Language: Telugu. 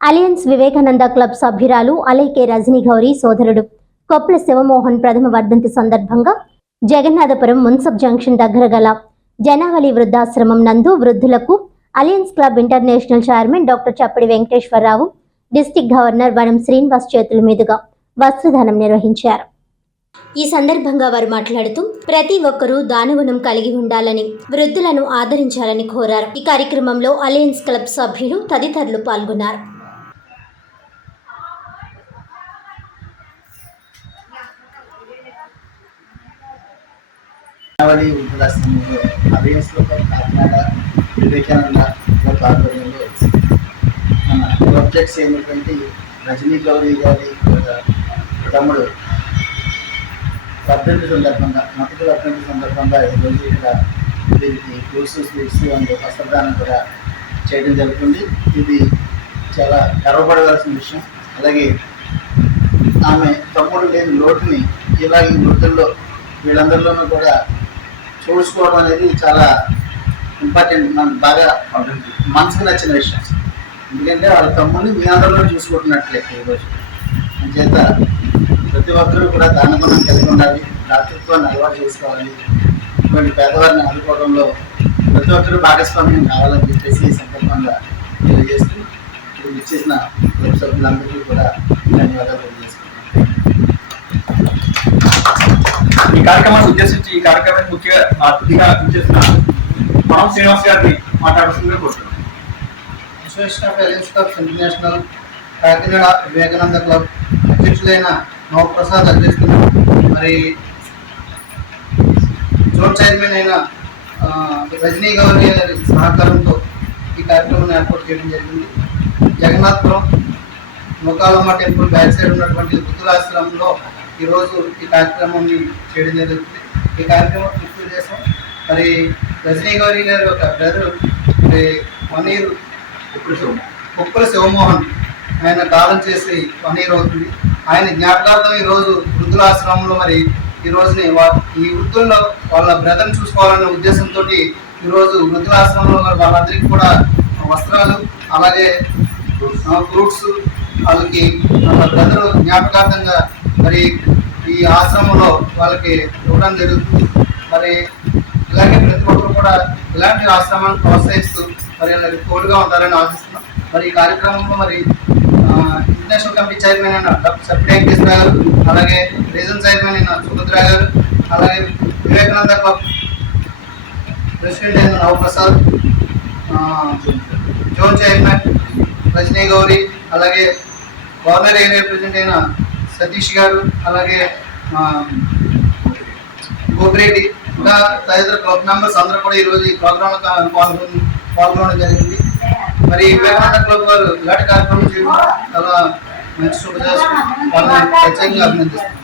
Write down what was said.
అలయన్స్ వివేకానంద క్లబ్ సభ్యురాలు అలైకే రజనీ గౌరీ సోదరుడు కొప్పుల శివమోహన్ ప్రథమ వర్ధంతి సందర్భంగా జగన్నాథపురం మున్సబ్ జంక్షన్ దగ్గర గల జనావళి వృద్ధాశ్రమం నందు వృద్ధులకు alliance club international chairman doctor Chappadi Venkateswararao district governor Vanam Srinivas చేతుల మీదుగా వస్త్రదానం నిర్వహించారు. ఈ సందర్భంగా వారు మాట్లాడుతూ ప్రతి ఒక్కరూ దానగుణం కలిగి ఉండాలని వృద్ధులను ఆదరించాలని కోరారు. ఈ కార్యక్రమంలో అలయన్స్ క్లబ్ సభ్యులు తదితరులు పాల్గొన్నారు. జనవరి వృద్ధాశ్రమంలో అభయస్లో కాకినాడ వివేకానంద క్లబ్ ఆధ్వర్యంలో మన సబ్జెక్ట్స్ ఏమిటంటే రజనీ గౌరీ గారి తమ్ముడు. వర్ధంతి సందర్భంగా మతకు వర్ధంతి సందర్భంగా ఈరోజు ఇక్కడ వీరికి ఫ్రూట్స్ స్వీట్స్ అండ్ వస్త్రదానం కూడా చేయడం జరుగుతుంది. ఇది చాలా గర్వపడవలసిన విషయం. అలాగే ఆమె తమ్ముడు లేని లోటుని ఇలా ఈ వృద్ధుల్లో వీళ్ళందరిలోనూ కూడా చూసుకోవడం అనేది చాలా ఇంపార్టెంట్ మనకు బాగా మనసుకు నచ్చిన విషయం. ఎందుకంటే వాళ్ళ తమ్ముడిని మీ అందరిలో చూసుకుంటున్నట్లే ఈరోజు చేత ప్రతి ఒక్కరూ కూడా దాన కలిగి ఉండాలి దాతృత్వాన్ని అలవాటు చేసుకోవాలి. ఇటువంటి పేదవారిని ఆదుకోవడంలో ప్రతి ఒక్కరూ భాగస్వామ్యం కావాలని చెప్పేసి ఈ సందర్భంగా తెలియజేస్తూ ఇది ఇచ్చేసిన సభ్యులందరికీ కూడా ధన్యవాదాలు. ఈ కార్యక్రమాన్ని ఉద్దేశించి ఈ కార్యక్రమానికి ముఖ్య అతిథిగా ఇచ్చేసిన మనం శ్రీనివాస్ గారిని మాట్లాడుతుందని కోరుతున్నాం. Association of clubs international Kakinada Vivekananda club అధ్యక్షులైన Navaprasad అధ్యక్షులు మరి జోన్ చైర్మన్ అయిన రజనీ గౌరీ గారి సహకారంతో ఈ కార్యక్రమాన్ని ఏర్పాటు చేయడం జరిగింది. Jagannathapuram Mukhalamma temple back side ఉన్నటువంటి బుద్ధులాశ్రమంలో ఈరోజు ఈ కార్యక్రమాన్ని చేయడం జరుగుతుంది. ఈ కార్యక్రమం పూర్తి చేసాం మరి రజనీ గౌరి గారి ఒక బ్రదర్ మరి వన్ ఇయర్ కుప్పల శివమోహన్ ఆయన కాలం చేసి ఇయర్ అవుతుంది. ఆయన జ్ఞాపకార్థం ఈరోజు వృద్ధులాశ్రమంలో మరి ఈ రోజుని వా- ఈ వృద్ధుల్లో వాళ్ళ బ్రదర్ని చూసుకోవాలనే ఉద్దేశంతో ఈరోజు వృద్ధులాశ్రమంలో వాళ్ళందరికీ కూడా వస్త్రాలు అలాగే ఫ్రూట్స్ వాళ్ళకి వాళ్ళ బ్రదర్ జ్ఞాపకార్థంగా మరి ఈ ఆశ్రమంలో వాళ్ళకి ఇవ్వడం జరుగుతుంది. మరి ఇలాగే ప్రతి ఒక్కరు కూడా ఇలాంటి ఆశ్రమాన్ని ప్రోత్సహిస్తూ మరి తోడుగా ఉంటారని ఆశిస్తున్నాం. మరి ఈ కార్యక్రమంలో మరి ఇంటర్నేషనల్ కమిటీ చైర్మన్ అయిన డాక్టర్ సప్పిడి వెంకటేశ్వర గారు అలాగే రీజన్ చైర్మన్ అయిన సుభద్ర గారు అలాగే వివేకానంద క్లబ్ ప్రెసిడెంట్ అయిన రావుప్రసాద్ జోన్ చైర్మన్ రజనీ గౌరి అలాగే గవర్నర్ ఏరియా ప్రెసిడెంట్ అయిన సతీష్ గారు అలాగే గోపిరెడ్డి ఇంకా తదితర క్లబ్ మెంబర్స్ అందరూ కూడా ఈరోజు ఈ ప్రోగ్రామ్ పాల్గొని పాల్గొనడం జరిగింది. మరి వివేకానంద క్లబ్ వారు ఇలాంటి కార్యక్రమం చేయడం చాలా మంచి శుభ వాళ్ళని ప్రత్యేకంగా అభినందిస్తున్నాం